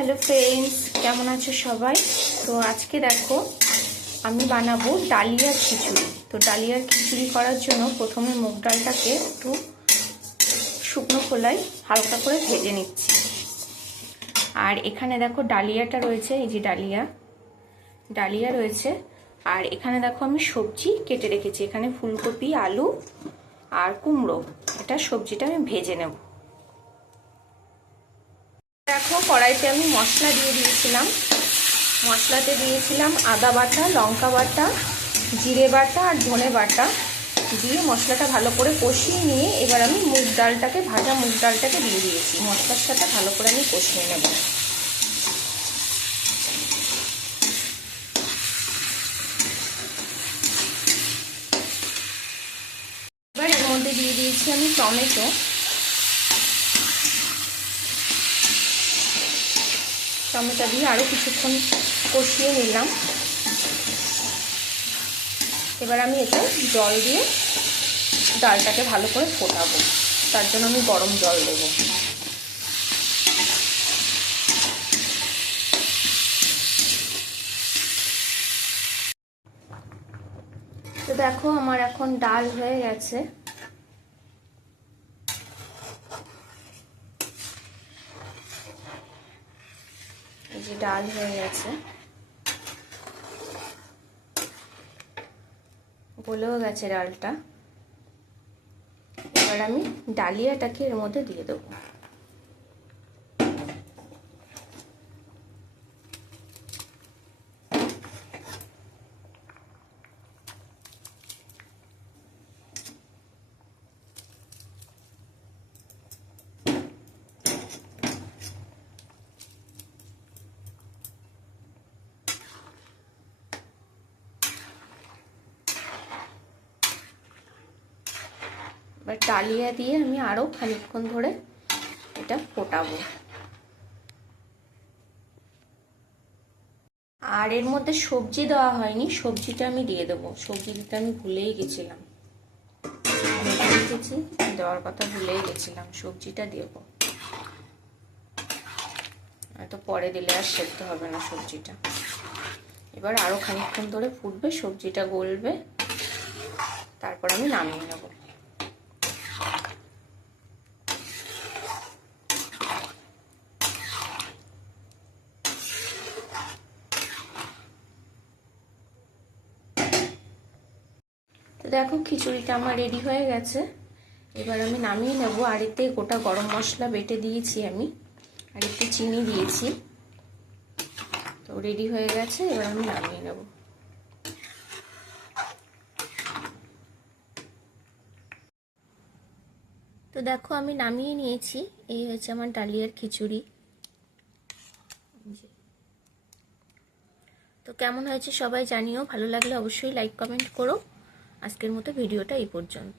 Hello friends, কেমন আছো সবাই? তো আজকে দেখো আমি বানাবো ডালিয়ার খিচুড়ি। তো ডালিয়ার খিচুড়ি করার জন্য প্রথমে মুগ ডালটাকে একটু শুকনো খোলায় হালকা করে ভেজে নিচ্ছি। আর এখানে দেখো ডালিয়াটা রয়েছে, এই যে ডালিয়া রয়েছে। আর এখানে দেখো আমি সবজি কেটে রেখেছি, এখানে ফুলকপি, আলু আর কুমড়ো। এটা সবজিটা আমি ভেজে নেব। দেখো কড়াইতে আমি মশলা দিয়ে দিয়েছিলাম। মশলাতে দিয়েছিলাম আদা বাটা, লঙ্কা বাটা, জিরে বাটা আর ধনে বাটা দিয়ে মশলাটা ভালো করে কষিয়ে নিয়ে এবার আমি ভাজা মুগ ডালটাকে দিয়ে দিয়েছি। মশলার সাথে ভালো করে আমি কষিয়ে নেব। এবার এর মধ্যে দিয়ে দিয়েছি আমি টমেটো। টমেটো দিয়ে আরও কিছুক্ষণ কষিয়ে নিলাম। এবার আমি এতে জল দিয়ে ডালটাকে ভালো করে ফোটাবো, তার জন্য আমি গরম জল দেবো। তো দেখো আমার এখন ডাল হয়ে গেছে। এই যে ডাল হয়ে গেছে, গলেও গেছে ডালটা। এবার আমি ডালিয়াটাকে এর মধ্যে দিয়ে দেবো। এবার ডালিয়া দিয়ে আমি আরও খানিকক্ষণ ধরে এটা ফোটাবো। আর এর মধ্যে সবজি দেওয়া হয়নি, সবজিটা আমি দিয়ে দেবো। সবজি দিতে আমি ভুলেই গেছিলাম, দেওয়ার কথা ভুলেই গেছিলাম। সবজিটা দেবো, হয়তো পরে দিলে আর সেদ্ধ হবে না সবজিটা। এবার আরও খানিকক্ষণ ধরে ফুটবে, সবজিটা গলবে, তারপর আমি নামিয়ে নেব। তো দেখো খিচুড়িটা আমার রেডি হয়ে গেছে। এবার আমি নামিয়ে নেব। আর এতে গোটা গরম মশলা বেটে দিয়েছি আমি, আর একটু চিনি দিয়েছি। তো রেডি হয়ে গেছে, এবার আমি নামিয়ে নেব। তো দেখো আমি নামিয়ে নিয়েছি। এই হয়েছে আমার ডালিয়ার খিচুড়ি। তো কেমন হয়েছে সবাই জানিও। ভালো লাগলে অবশ্যই লাইক কমেন্ট করো। আজকের মতো ভিডিওটা এই পর্যন্ত।